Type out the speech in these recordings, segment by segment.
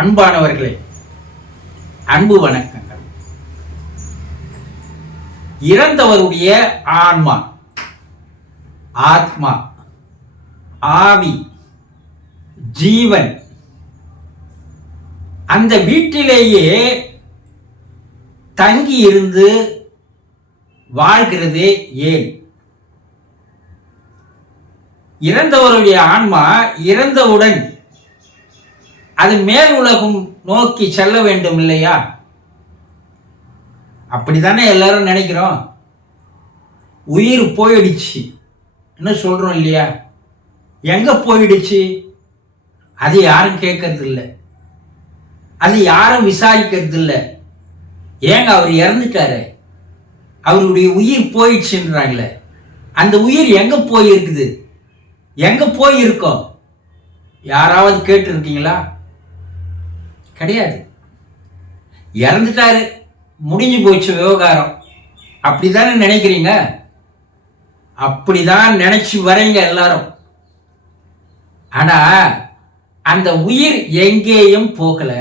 அன்பானவர்களே, அன்பு வணக்கங்கள். இறந்தவருடைய ஆன்மா, ஆத்மா, ஆவி, ஜீவன் அந்த வீட்டிலேயே தங்கி இருந்து வாழ்கிறதே ஏன்? இறந்தவருடைய ஆன்மா இறந்தவுடன் அது மேல் உலகம் நோக்கி செல்ல வேண்டும் இல்லையா? அப்படித்தானே எல்லாரும் நினைக்கிறோம். உயிர் போயிடுச்சு என்ன சொல்றோம் இல்லையா? எங்க போயிடுச்சு? அது யாரும் கேட்கறது இல்லை, அது யாரும் விசாரிக்கிறது இல்லை. ஏங்க அவர் இறந்துட்டாரு, அவருடைய உயிர் போயிடுச்சுன்றாங்களே, அந்த உயிர் எங்க போயிருக்குது? எங்க போயிருக்கோம்? யாராவது கேட்டு இருக்கீங்களா? கிடையாது. இறந்துட்டாரு, முடிஞ்சு போச்சு விவகாரம், அப்படித்தானே நினைக்கிறீங்க? அப்படிதான் நினைச்சு வரீங்க எல்லாரும். ஆனா அந்த உயிர் எங்கேயும் போகல.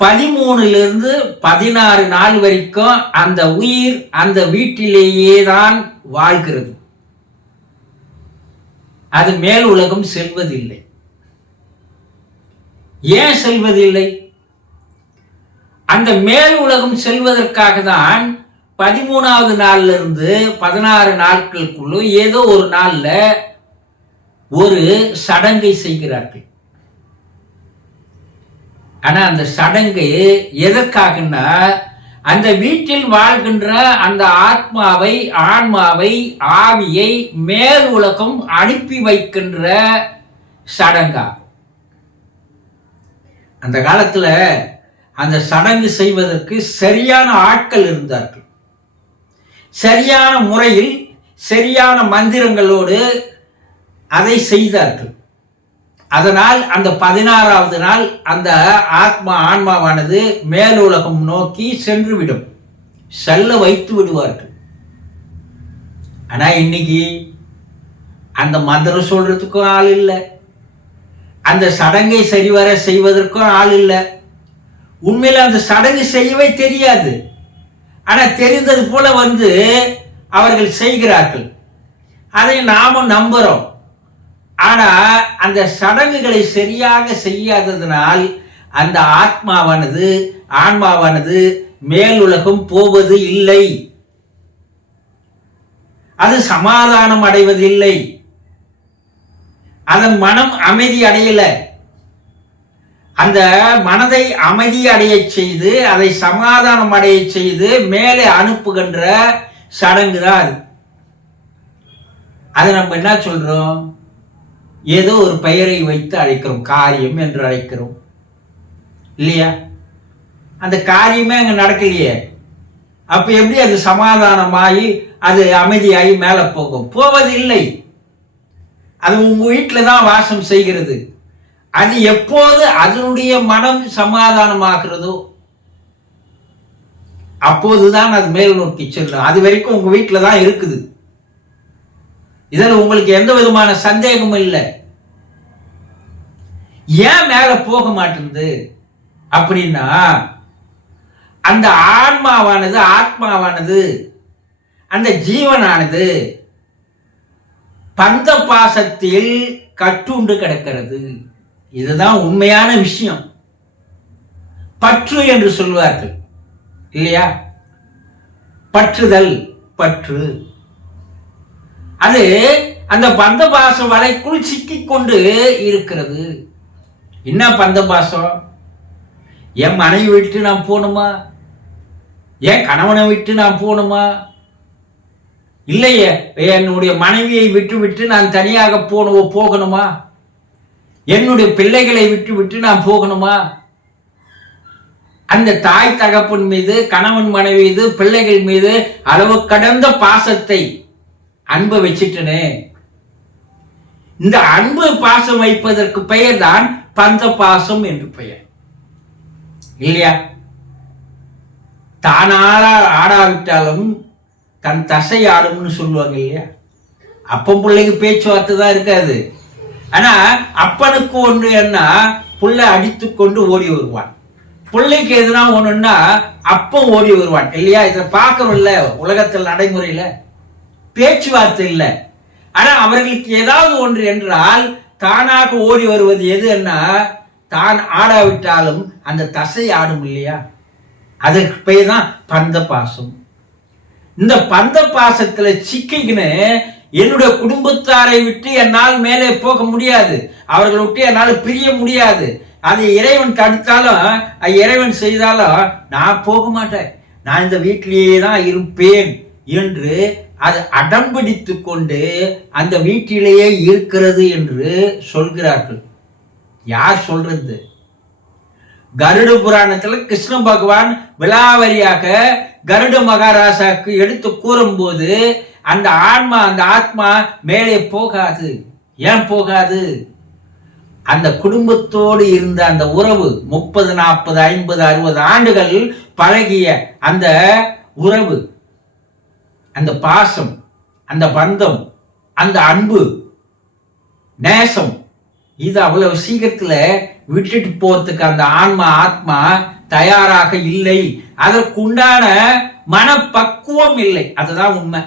13 16 நாள் வரைக்கும் அந்த உயிர் அந்த வீட்டிலேயே தான் வாழ்கிறது. அது மேல் உலகம் செல்வதில்லை. ஏன் செல்வதில்லை? அந்த மேல் உலகம் செல்வதற்காக தான் 13வது நாள்ல இருந்து 16 நாட்களுக்குள்ள ஏதோ ஒரு நாள்ல ஒரு சடங்கை செய்கிறார்கள். ஆனா அந்த சடங்கு எதற்காகன்னா, அந்த வீட்டில் வாழ்கின்ற அந்த ஆத்மாவை, ஆன்மாவை, ஆவியை மேல் உலகம் அனுப்பி வைக்கின்ற சடங்கா. அந்த காலத்துல அந்த சடங்கு செய்வதற்கு சரியான ஆட்கள் இருந்தார்கள். சரியான முறையில் சரியான மந்திரங்களோடு அதை செய்தார்கள். அதனால் அந்த 16வது நாள் அந்த ஆன்மாவானது மேலுலகம் நோக்கி சென்றுவிடும், செல்ல வைத்து விடுவார்கள். ஆனா இன்னைக்கு அந்த மந்திரம் சொல்றதுக்கும் ஆள் இல்லை, அந்த சடங்கை சரிவர செய்வதற்கும் ஆள் இல்லை. உண்மையில அந்த சடங்கு செய்யவே தெரியாது. ஆனா தெரிந்தது போல அவர்கள் செய்கிறார்கள். அதை நாமும் நம்புறோம். ஆனா அந்த சடங்குகளை சரியாக செய்யாததனால் அந்த ஆத்மாவானது, ஆன்மாவானது மேலுலகம் போவது இல்லை. அது சமாதானம் அடைவதில்லை. அதன் மனம் அமைதி அடையல. அந்த மனதை அமைதி அடைய செய்து, அதை சமாதானம் அடைய செய்து மேலே அனுப்புகின்ற சடங்கு தான் அது. அதை நம்ம என்ன சொல்றோம்? ஏதோ ஒரு பெயரை வைத்து அழைக்கிறோம், காரியம் என்று அழைக்கிறோம் இல்லையா? அந்த காரியமே அங்க நடக்கலையே. அப்ப எப்படி அது சமாதானமாகி அது அமைதியாகி மேல போகும்? போவதில்லை. அது உங்க வீட்டில் தான் வாசம் செய்கிறது. அது எப்போது அதனுடைய மனம் சமாதானமாகிறதோ அப்போதுதான் அது மேல் நோக்கி செல்லும். அது வரைக்கும் உங்க வீட்டில் தான் இருக்குது. இதில் உங்களுக்கு எந்த விதமான சந்தேகமும் இல்லை. ஏன் மேல போக மாட்டேங்குது அப்படின்னா, அந்த ஆன்மாவானது, ஆத்மாவானது, அந்த ஜீவனானது பந்த பாசத்தில் கட்டுண்டு கிடக்கிறது. இதுதான் உண்மையான விஷயம். பற்று என்று சொல்வார்கள் இல்லையா? பற்றுதல், பற்று. அது அந்த பந்த பாசம் வலைக்குள் சிக்கிக் கொண்டு இருக்கிறது. என்ன பந்த பாசம்? என் மனைவி விட்டு நான் போகணுமா? என் கணவனை விட்டு நான் போகணுமா? இல்லையே, என்னுடைய மனைவியை விட்டு விட்டு நான் தனியாக போகணுமா? என்னுடைய பிள்ளைகளை விட்டு விட்டு நான் போகணுமா? அந்த தாய் தகப்பன் மீது, கணவன் மனைவி மீது, பிள்ளைகள் மீது அளவு கடந்த பாசத்தை, அன்பை வச்சுட்டனே. இந்த அன்பு பாசம் வைப்பதற்கு பெயர் தான் பந்த பாசம் என்று பெயர் இல்லையா? தானால ஆடாவிட்டாலும் தன் தசை ஆடும்னு சொல்லுவாங்க இல்லையா? அப்பம் பிள்ளைக்கு பேச்சுவார்த்தை தான் இருக்காது. ஆனா அப்பனுக்கு ஒன்று என்ன, புள்ள அடித்து கொண்டு ஓடி வருவான். பிள்ளைக்கு எதுனா ஒண்ணுன்னா அப்ப ஓடி வருவான் இல்லையா? இதை பார்க்கணும் இல்ல, உலகத்தில் நடைமுறையில பேச்சுவார்த்தை இல்லை. ஆனா அவர்களுக்கு ஏதாவது ஒன்று என்றால் தானாக ஓடி வருவது எது என்ன, தான் ஆடாவிட்டாலும் அந்த தசை ஆடும் இல்லையா? அதற்கு பெயர் தான் பந்த பாசம். இந்த பந்த பாசத்துல சிக்கிக்கின்னு என்னுடைய குடும்பத்தாரை விட்டு என்னால் மேலே போக முடியாது, அவர்களை விட்டு என்னால் பிரிய முடியாது, அது இறைவன் தடுத்தாலும் இறைவன் செய்தாலும் நான் போக மாட்டேன், நான் இந்த வீட்டிலேயே தான் இருப்பேன் என்று அது அடம்பிடித்து கொண்டு அந்த வீட்டிலேயே இருக்கிறது என்று சொல்கிறார்கள். யார் சொல்றது? கருட புராணத்துல கிருஷ்ண பகவான் விலாவரியாக கருட மகாராஜாக்கு எடுத்து கூறும்போது அந்த ஆன்மா, அந்த ஆத்மா மேலே போகாது. ஏன் போகாது? அந்த குடும்பத்தோடு இருந்த அந்த உறவு 30, 40, 50, 60 ஆண்டுகள் பழகிய அந்த உறவு, அந்த பாசம், அந்த பந்தம், அந்த அன்பு, நேசம், இது அவ்வளவு சீக்கிரத்துல விட்டுட்டு போறதுக்கு அந்த ஆன்மா, ஆத்மா தயாராக இல்லை. அதற்கு உண்டான மனப்பக்குவம் இல்லை. அதுதான் உண்மை.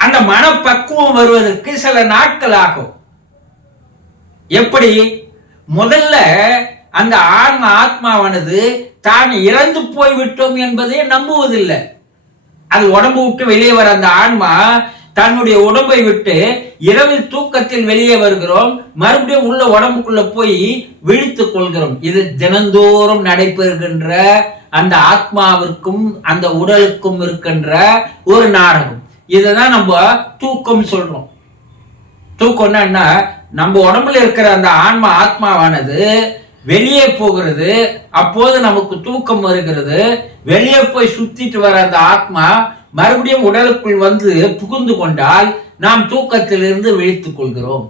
அந்த மனப்பக்குவம் வருவதற்கு சில நாட்கள் ஆகும். எப்படி? முதல்ல அந்த ஆன்மா, ஆத்மாவானது தான் இறந்து போய்விட்டோம் என்பதை நம்புவதில்லை. அது உடம்பு விட்டு வெளியே வர அந்த ஆன்மா தன்னுடைய உடம்பை விட்டு இரவில் தூக்கத்தில் வெளியே வருகிறோம், மறுபடியும் உள்ள உடம்புக்குள்ள போய் விழித்துக் கொள்கிறோம். இது தினந்தோறும் நடைபெறுகின்ற அந்த ஆத்மாவிற்கும் அந்த உடலுக்கும் இருக்கின்ற ஒரு நாடகம். இதுதான் நம்ம தூக்கம் சொல்றோம். தூக்கம்னா என்ன? நம்ம உடம்புல இருக்கிற அந்த ஆன்மா, ஆத்மாவானது வெளியே போகிறது, அப்போது நமக்கு தூக்கம் வருகிறது. வெளியே போய் சுத்திட்டு வர அந்த ஆத்மா மறுபடியும் உடலுக்குள் வந்து புகுந்து கொண்டால் நாம் தூக்கத்திலிருந்து விழித்துக் கொள்கிறோம்.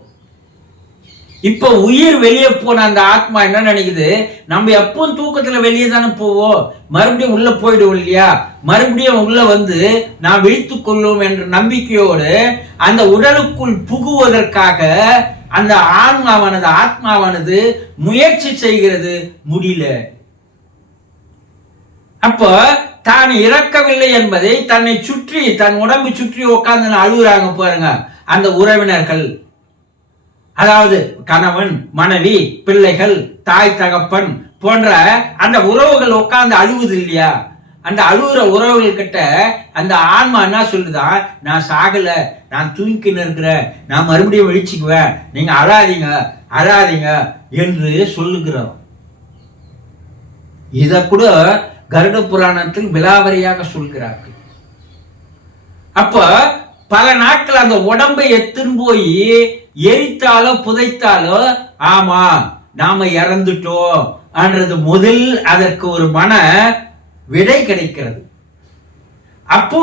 இப்ப உயிர் வெளியே போன அந்த ஆத்மா என்ன நினைக்குது, நம்ம எப்பவும் தூக்கத்துல வெளியே தானே போவோம், மறுபடியும் உள்ள போயிடுவோம் இல்லையா, மறுபடியும் உள்ள வந்து நாம் விழித்துக் கொள்வோம் என்ற நம்பிக்கையோடு அந்த உடலுக்குள் புகுவதற்காக அந்த ஆன்மாவானது, ஆத்மாவானது முயற்சி செய்கிறது, முடியல. அப்போ தான் இறக்கவில்லை என்பதை தன்னை சுற்றி, தன் உடம்பு சுற்றி உட்கார்ந்து அழுகுறாங்க பாருங்க அந்த உறவினர்கள், அதாவது கணவன், மனைவி, பிள்ளைகள், தாய், தகப்பன் போன்ற அந்த உறவுகள் உட்கார்ந்து அழுவுது இல்லையா? அந்த அழுகுற உறவுகள் கிட்ட அந்த ஆன்மா என்ன சொல்லுதான், நான் சாகல, நான் தூங்கின்னு இருக்கிறேன், நான் மறுபடியும் விழிச்சுக்குவேன், நீங்க அழாதீங்க அழாதீங்க என்று சொல்லுகிறோம். இத கூட கருட புராணத்தில் விலாவரியாக சொல்கிறார்கள். அப்ப பல நாட்கள் அந்த உடம்பை எடுத்துன்னு போய் எரித்தாலோ புதைத்தாலோ ஆமா நாம இறந்துட்டோம் என்றது முதல் அதற்கு ஒரு மன விடை கிடைக்கிறது. அப்போ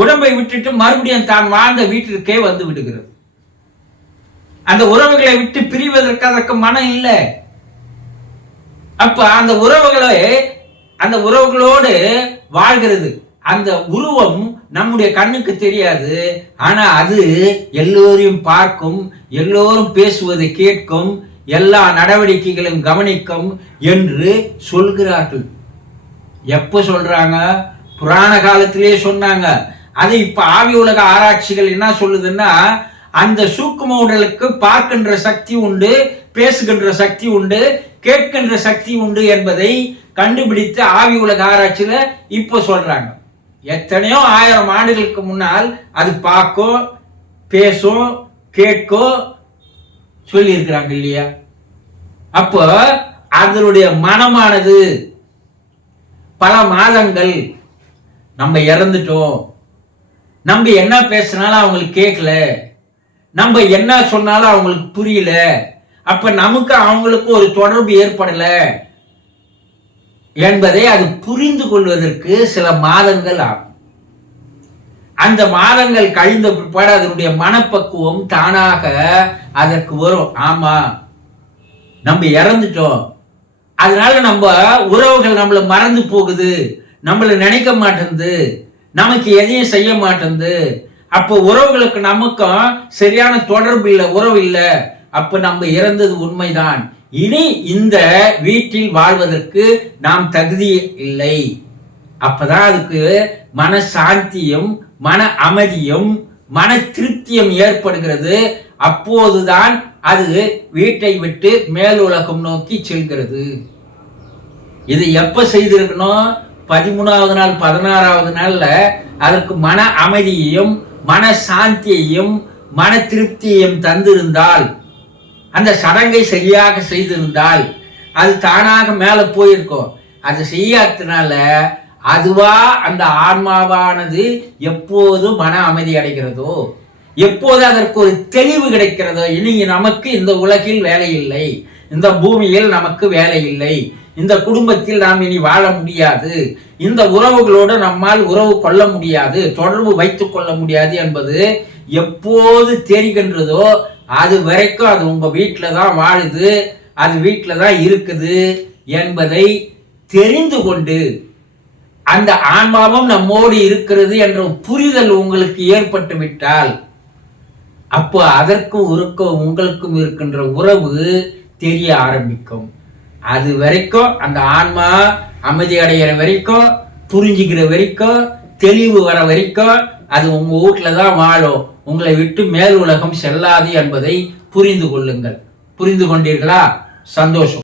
உடம்பை விட்டுட்டு மறுபடியும் தான் வாழ்ந்த வீட்டிற்கே வந்து விடுகிறது. அந்த உறவுகளை விட்டு பிரிவதற்கு அதற்கு மனம் இல்லை. அப்ப அந்த உறவுகளோடு வாழ்கிறது. அந்த உருவம் நம்முடைய கண்ணுக்கு தெரியாது, ஆனா அது எல்லோரையும் பார்க்கும், எல்லோரும் பேசுவதை கேட்கும், எல்லா நடவடிக்கைகளையும் கவனிக்கும் என்று சொல்கிறார்கள். எப்ப சொல்றாங்க? புராண காலத்திலேயே சொன்னாங்க. அது இப்ப ஆவி உலக ஆராய்ச்சிகள் என்ன சொல்லுதுன்னா, அந்த சூக்கும உடலுக்கு பார்க்கின்ற சக்தி உண்டு, பேசுகின்ற சக்தி உண்டு, கேட்கின்ற சக்தி உண்டு என்பதை கண்டுபிடித்து ஆவி உலக ஆராய்ச்சியில இப்ப சொல்றாங்க. எத்தனையோ 1000 ஆண்டுகளுக்கு முன்னால் அது பார்க்கும், பேசும், கேட்கும் சொல்லி இருக்கிறாங்க இல்லையா? அப்போ அதனுடைய மனமானது பல மாதங்கள் நம்ம இறந்துட்டோம், நம்ம என்ன பேசினாலும் அவங்களுக்கு கேட்கல, நம்ம என்ன சொன்னாலும் அவங்களுக்கு புரியல, அப்ப நமக்கு அவங்களுக்கு ஒரு தொடர்பு ஏற்படல என்பதை அது புரிந்து கொள்வதற்கு சில மாதங்கள் ஆகும். அந்த மாதங்கள் கழிந்த பிற்பாடு அதனுடைய மனப்பக்குவம் தானாக அதற்கு வரும். ஆமா நம்ம இறந்துட்டோம், அதனால நம்ம உறவுகள் நம்மள மறந்து போகுது, நம்மள நினைக்க மாட்டேங்குது, நமக்கு எதையும் செய்ய மாட்டேங்குது, அப்போ உறவுகளுக்கு நமக்கும் சரியான தொடர்பு இல்லை, உறவு இல்லை. அப்ப நம்ம இறந்தது உண்மைதான். இனி இந்த வீட்டில் வாழ்வதற்கு நாம் தகுதி இல்லை. அப்பதான் அதுக்கு மன சாந்தியும் மன அமைதியும் மன திருப்தியும் ஏற்படுகிறது. அப்போதுதான் அது வீட்டை விட்டு மேலுலகம் நோக்கி செல்கிறது. இது எப்ப செய்திருக்கணும்? 13வது நாள் 16வது நாள்ல அதற்கு மன அமைதியையும் மன சாந்தியையும் மன திருப்தியையும் தந்திருந்தால், அந்த சடங்கை சரியாக செய்திருந்தால் அது தானாக மேல போயிருக்கும். அது செய்யாதனால அதுவா அந்த ஆன்மாவானது எப்போது மன அமைதி அடைகிறதோ, எப்போது அதற்கு ஒரு தெளிவு கிடைக்கிறதோ, இனி நமக்கு இந்த உலகில் வேலை இல்லை, இந்த பூமியில் நமக்கு வேலை இல்லை, இந்த குடும்பத்தில் நாம் இனி வாழ முடியாது, இந்த உறவுகளோடு நம்மால் உறவு கொள்ள முடியாது, தொடர்பு வைத்துக் கொள்ள முடியாது என்பது எப்போது தெரிகின்றதோ அது வரைக்கும் அது உங்க வீட்டில தான் வாழுது, அது வீட்டில தான் இருக்குது என்பதை தெரிந்து கொண்டு அந்த ஆன்மாவும் நம்மோடு இருக்கிறது என்ற புரிதல் உங்களுக்கு ஏற்பட்டு விட்டால், அப்போ அதற்கும் உங்களுக்கும் இருக்கின்ற உறவு தெரிய ஆரம்பிக்கும். அது வரைக்கும் அந்த ஆன்மா அமைதி அடைகிற வரைக்கும், புரிஞ்சுக்கிற வரைக்கும், தெளிவு வர வரைக்கும் அது உங்க வீட்டுல தான் வாழும். உங்களை விட்டு மேல் உலகம் செல்லாது என்பதை புரிந்து கொள்ளுங்கள். புரிந்து கொண்டீர்களா? சந்தோஷம்.